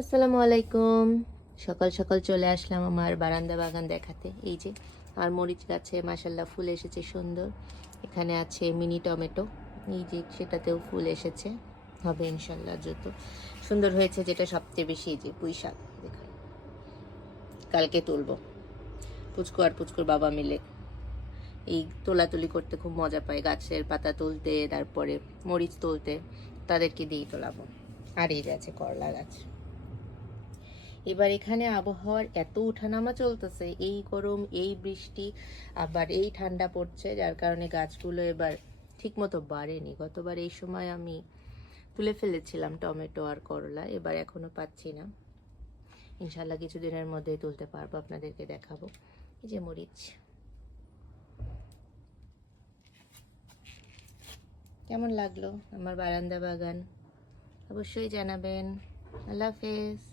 আসসালামু আলাইকুম। সকাল সকাল চলে আসলাম আমার বারান্দা বাগান দেখাতে। এই যে আমার মরিচ গাছে মাশাল্লাহ ফুল এসেছে সুন্দর। এখানে আছে মিনি টমেটো, এই যে সেটাতেও ফুল এসেছে, হবে ইনশাল্লাহ দ্রুত। সুন্দর হয়েছে যেটা সবচেয়ে বেশি, এই যে পুঁই শাক দেখুন, কালকে তুলবো পুচকু আর পুচকুর বাবা মিলে। এই তোলাতুলি করতে খুব মজা পায়, গাছের পাতা তুলতে, তারপরে মরিচ তুলতে, তাদেরকে দিয়েই তোলাবো। আর এই যে আছে করলা গাছ। এবার এখানে আবহাওয়ার এত ওঠানামা চলতেছে, এই গরম, এই বৃষ্টি, আবার এই ঠান্ডা পড়ছে, যার কারণে গাছগুলো এবার ঠিক মতো বাড়েনি। গতবার এই সময় আমি তুলে ফেলেছিলাম টমেটো আর করলা, এবার এখনো পাচ্ছি না। ইনশাল্লাহ কিছুদিনের মধ্যেই তুলতে পারবো, আপনাদেরকে দেখাবো। এই যে মরিচ। কেমন লাগলো আমার বারান্দা বাগান অবশ্যই জানাবেন। আল্লাহ হাফেজ।